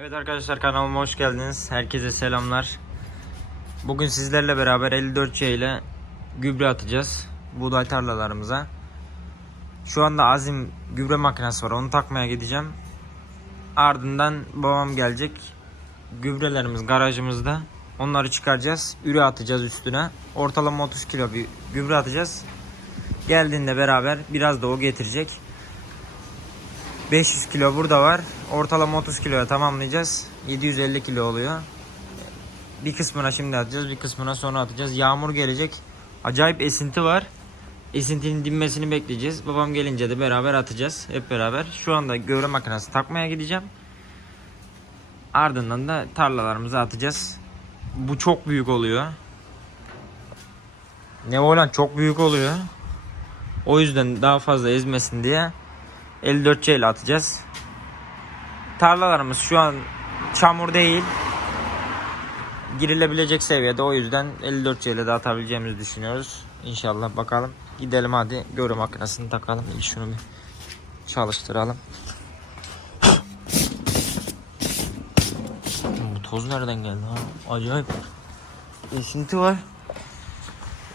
Evet arkadaşlar kanalıma hoş geldiniz. Herkese selamlar. Bugün sizlerle beraber 54C ile gübre atacağız. Buğday tarlalarımıza. Şu anda Azim gübre makinesi var. Onu takmaya gideceğim. Ardından babam gelecek. Gübrelerimiz garajımızda. Onları çıkaracağız. Üre atacağız üstüne. Ortalama 30 kilo bir gübre atacağız. Geldiğinde beraber biraz da o getirecek. 500 kilo burada var. Ortalama 30 kiloya tamamlayacağız. 750 kilo oluyor. Bir kısmına şimdi atacağız, bir kısmına sonra atacağız. Yağmur gelecek. Acayip esinti var. Esintinin dinmesini bekleyeceğiz. Babam gelince de beraber atacağız. Hep beraber. Şu anda göre makinesi takmaya gideceğim. Ardından da tarlalarımıza atacağız. Bu çok büyük oluyor. Ne olan çok büyük oluyor. O yüzden daha fazla ezmesin diye 54C ile atacağız. Tarlalarımız şu an çamur değil. Girilebilecek seviyede o yüzden 54C ile de atabileceğimizi düşünüyoruz. İnşallah bakalım. Gidelim hadi göre makinesini takalım. İlk şunu bir çalıştıralım. Bu toz nereden geldi ha? Acayip. Esinti var.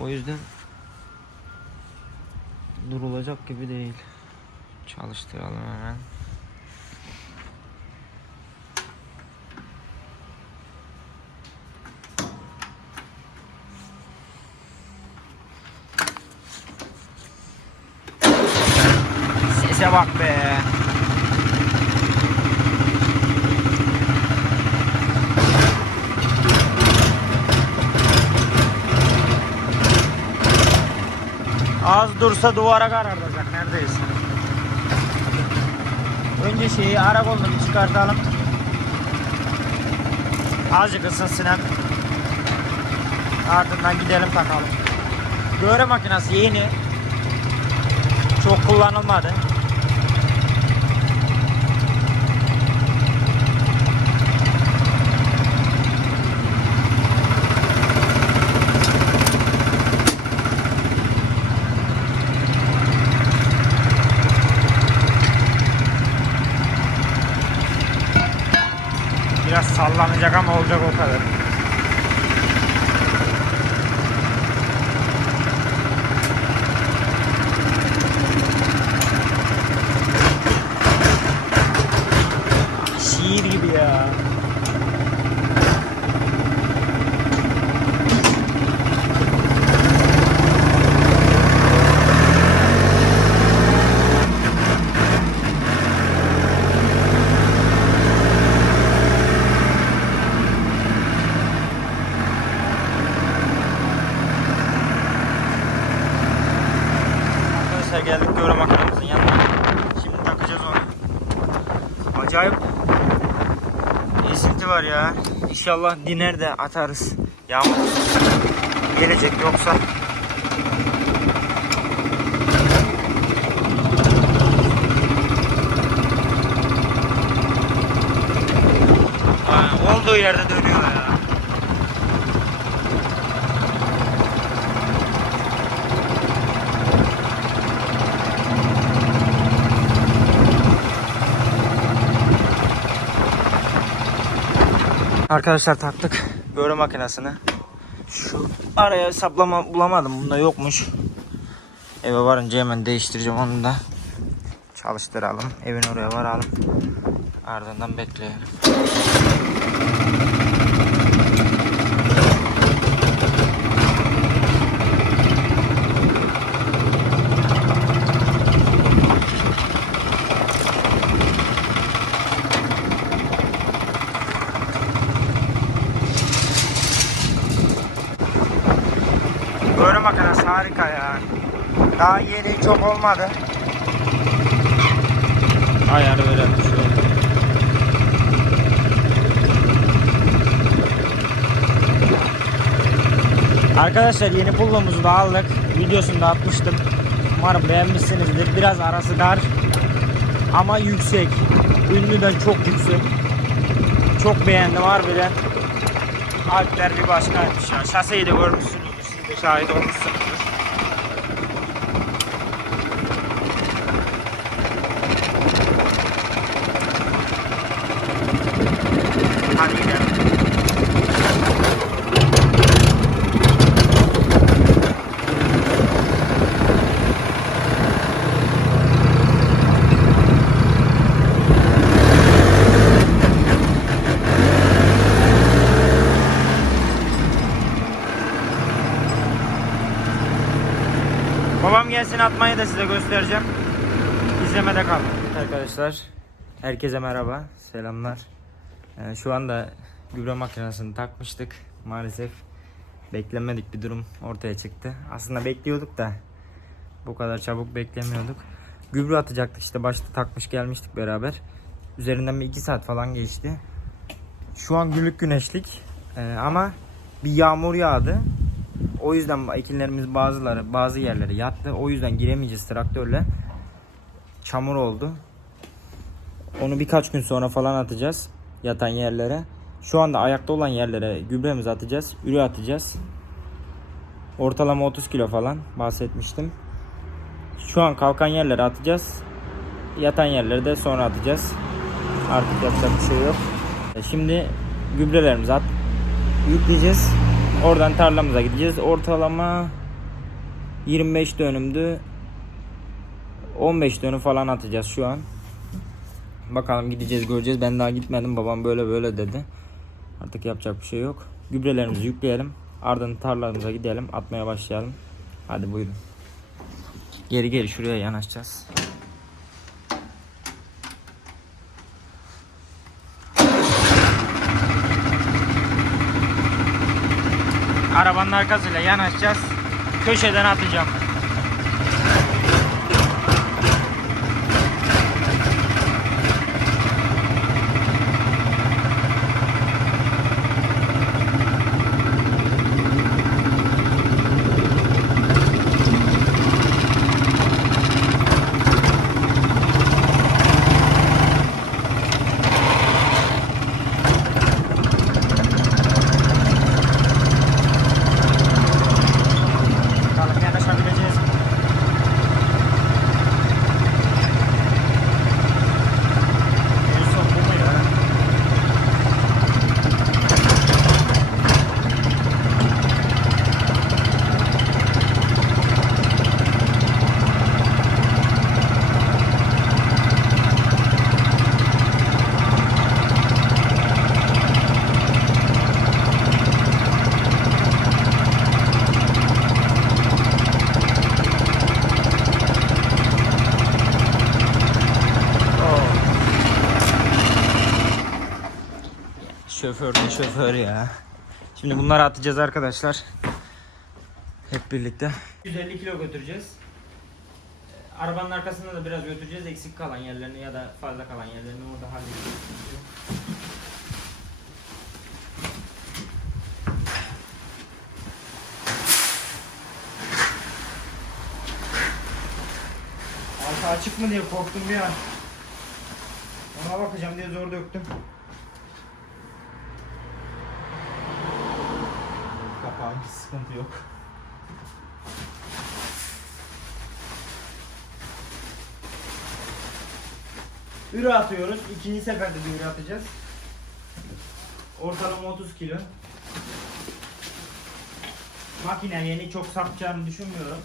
O yüzden durulacak gibi değil. Çalıştıralım hemen. Sese bak be. Az dursa duvara kararacak Önce şeyi ara kolunu bir çıkartalım. Azıcık ısınsın hem. Ardından gidelim takalım. Göre makinesi yeni. Çok kullanılmadı. Biraz sallanacak ama olacak o kadar. Şiir gibi ya. Arkadaşlar geldik göre makinemizin yanına. Şimdi takacağız onu. Acayip esinti var ya. İnşallah diner de atarız. Yağmur gelecek yoksa. Olduğu yerde dönüyor ya. Arkadaşlar taktık böre makinesini. Şu araya saplama bulamadım. Bunda yokmuş. Eve varınca hemen değiştireceğim onu da. Çalıştıralım. Evin oraya varalım. Ardından bekleyelim. Makinesi harika ya. Daha yeni çok olmadı. Ayarı verelim şöyle. Arkadaşlar yeni pullomuzu da aldık. Videosunu da atmıştım. Umarım beğenmişsinizdir. Biraz arası dar ama yüksek. Ünlüden çok yüksek. Çok beğendim harbiden. Alpler bir başkaymış ya. Şaseyi de görmüşsünüzdür. 下一种死。看里面。Hadi gidelim. Babam gelsin atmayı da size göstereceğim. İzlemede kalın. Arkadaşlar herkese merhaba. Selamlar. Ee, şu anda gübre makinesini takmıştık. Maalesef beklenmedik bir durum ortaya çıktı. Aslında bekliyorduk da bu kadar çabuk beklemiyorduk. Gübre atacaktık işte başta takmış gelmiştik beraber. Üzerinden bir iki saat falan geçti. Şu an günlük güneşlik Ee, ama bir yağmur yağdı. O yüzden ekinlerimiz bazıları bazı yerlere yattı. O yüzden giremeyeceğiz traktörle. Çamur oldu. Onu birkaç gün sonra falan atacağız yatan yerlere. Şu anda ayakta olan yerlere gübremizi atacağız. Ürü atacağız. Ortalama 30 kilo falan bahsetmiştim. Şu an kalkan yerlere atacağız. Yatan yerlere de sonra atacağız. Artık yapacak bir şey yok. E, Şimdi gübrelerimizi at yükleyeceğiz. Oradan tarlamıza gideceğiz. Ortalama 25 dönümdü. 15 dönüm falan atacağız şu an. Bakalım gideceğiz göreceğiz. Ben daha gitmedim. Babam böyle böyle dedi. Artık yapacak bir şey yok. Gübrelerimizi yükleyelim. Ardından tarlamıza gidelim. Atmaya başlayalım. Hadi buyurun. Geri geri şuraya yanaşacağız. Arabanın arkasıyla yanaşacağız. Köşeden atacağım. Şoför de şoför ya. Şimdi bunları atacağız arkadaşlar. Hep birlikte. 150 kilo götüreceğiz. Arabanın arkasında da biraz götüreceğiz. Eksik kalan yerlerini ya da fazla kalan yerlerini orada halledeceğiz. Altı açık mı diye korktum bir an. Ona bakacağım diye zor döktüm. Hiç sıkıntı yok. Ürü atıyoruz. İkinci seferde de ürü atacağız. Ortalama 30 kilo. Makine yeni çok sapacağını düşünmüyorum.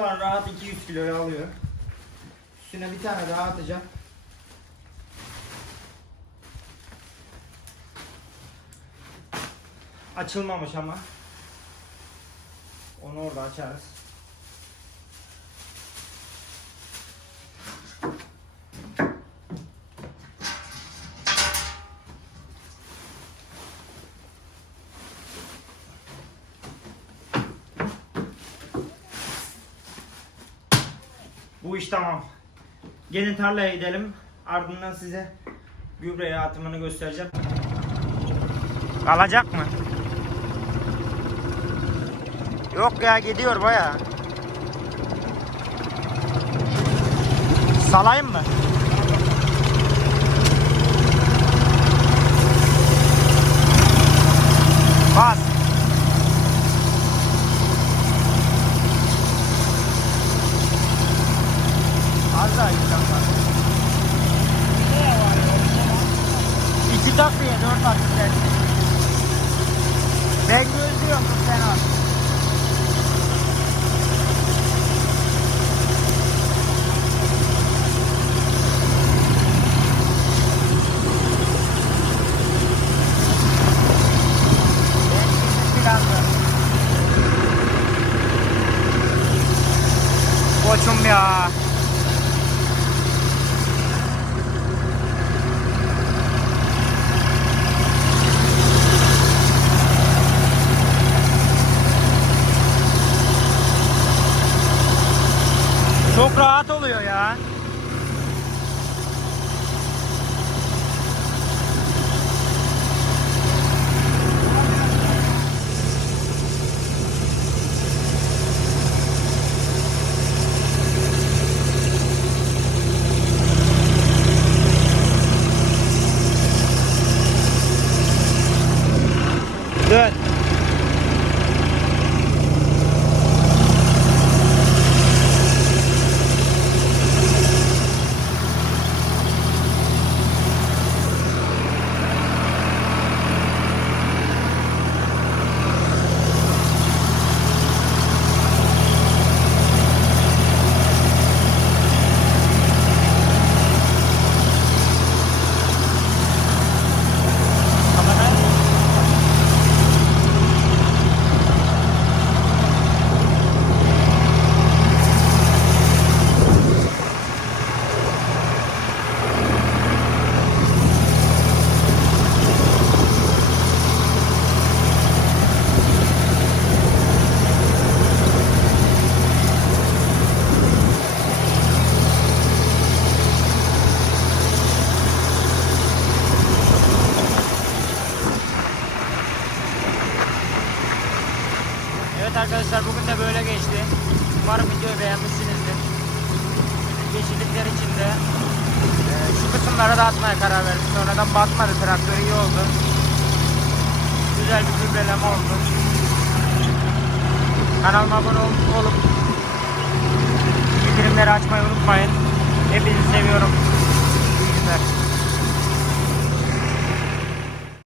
Şu an rahat 200 kiloyu alıyor. Üstüne bir tane daha atacağım. Açılmamış ama. Onu orada açarız. İş tamam. Gelin tarlaya gidelim. Ardından size gübre atımını göstereceğim. Kalacak mı? Yok ya gidiyor baya. Salayım mı? Bas. Az daha gideceğim zaten. Takviye, dört takviye. Ben gözlüyorum şimdi planlı. Koçum ya. Çok rahat oluyor ya. Dön. Evet arkadaşlar bugün de böyle geçti. Umarım videoyu beğenmişsinizdir. Yeşillikler içinde e, şu kısımlara da atmaya karar verdim. Sonradan batmadı traktör iyi oldu. Güzel bir gübreleme oldu. Kanalıma abone ol- olup bildirimleri açmayı unutmayın. Hepinizi seviyorum.